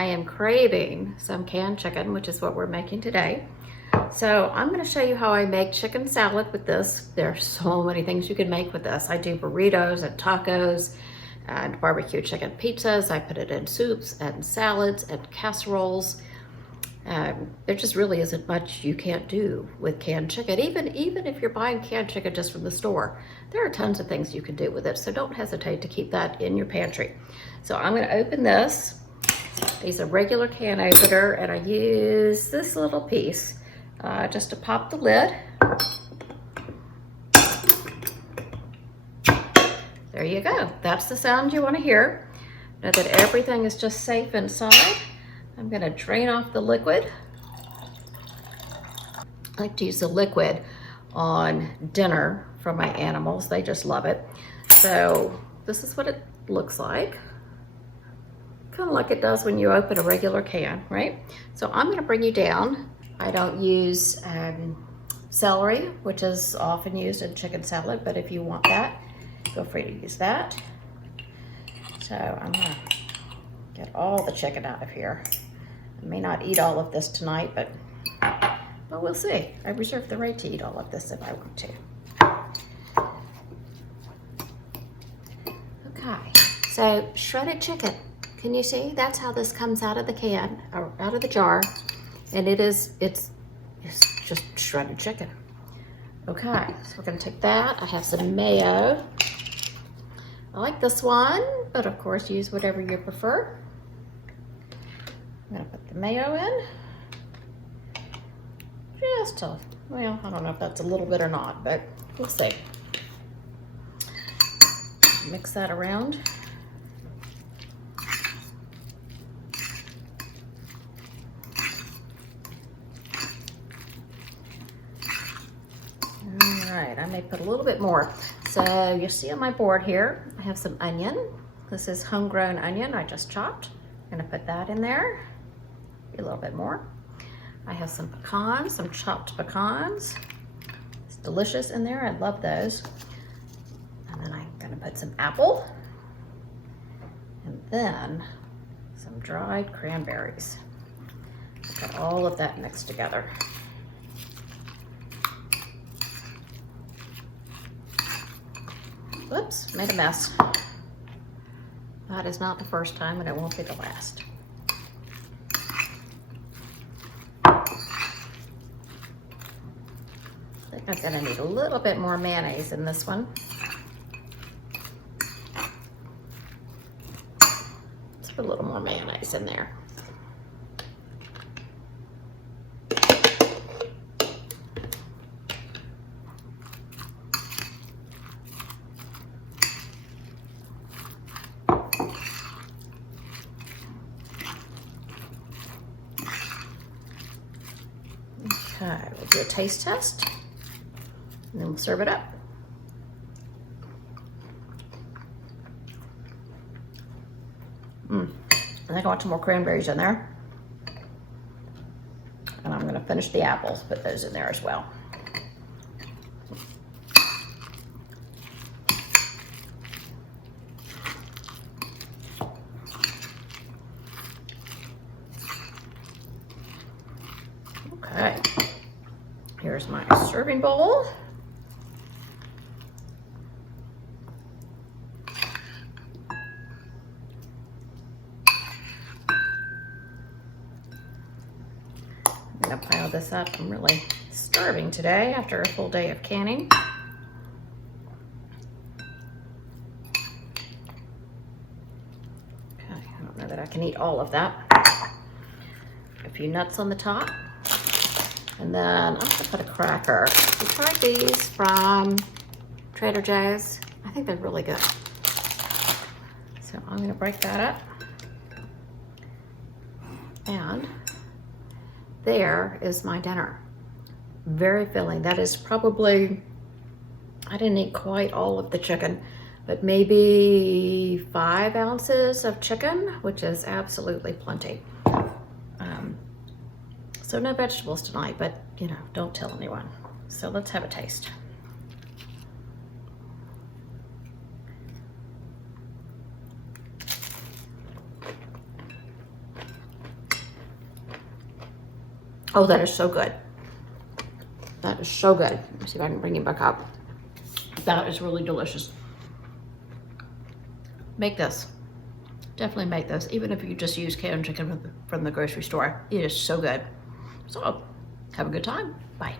I am craving some canned chicken, which is what we're making today. So I'm going to show you how I make chicken salad with this. There are so many things you can make with this. I do burritos and tacos and barbecue chicken pizzas. I put it in soups and salads and casseroles. There just really isn't much you can't do with canned chicken. Even if you're buying canned chicken just from the store, there are tons of things you can do with it. So don't hesitate to keep that in your pantry. So I'm going to open this. I use a regular can opener and I use this little piece just to pop the lid. There you go. That's the sound you want to hear. Now that everything is just safe inside, I'm going to drain off the liquid. I like to use the liquid on dinner for my animals. They just love it. So this is what it looks like. Kind of like it does when you open a regular can, right? So I'm going to bring you down. I don't use celery, which is often used in chicken salad, but if you want that, feel free to use that. So I'm going to get all the chicken out of here. I may not eat all of this tonight, but we'll see. I reserve the right to eat all of this if I want to. Okay, so shredded chicken. Can you see? That's how this comes out of the can, or out of the jar. And it's just shredded chicken. Okay, so we're gonna take that. I have some mayo. I like this one, but of course use whatever you prefer. I'm gonna put the mayo in. Just a, well, I don't know if that's a little bit or not, but we'll see. Mix that around. I may put a little bit more. So you'll see on my board here, I have some onion. This is homegrown onion I just chopped. I'm gonna put that in there, a little bit more. I have some pecans, some chopped pecans. It's delicious in there, I love those. And then I'm gonna put some apple. And then some dried cranberries. Got all of that mixed together. Whoops, made a mess. That is not the first time and it won't be the last. I think I'm gonna need a little bit more mayonnaise in this one. Let's put a little more mayonnaise in there. Okay, we'll do a taste test, and then we'll serve it up. I think I want some more cranberries in there. And I'm gonna finish the apples, put those in there as well. Okay, here's my serving bowl. I'm gonna pile this up. I'm really starving today after a full day of canning. Okay, I don't know that I can eat all of that. A few nuts on the top. And then I'm gonna put a cracker. We tried these from Trader Joe's. I think they're really good. So I'm gonna break that up. And there is my dinner. Very filling. That is probably, I didn't eat quite all of the chicken, but maybe 5 ounces of chicken, which is absolutely plenty. So no vegetables tonight, but you know, don't tell anyone. So let's have a taste. Oh, that is so good. That is so good. Let me see if I can bring it back up. That is really delicious. Make this. Definitely make this, even if you just use canned chicken from the grocery store. It is so good. So, have a good time. Bye.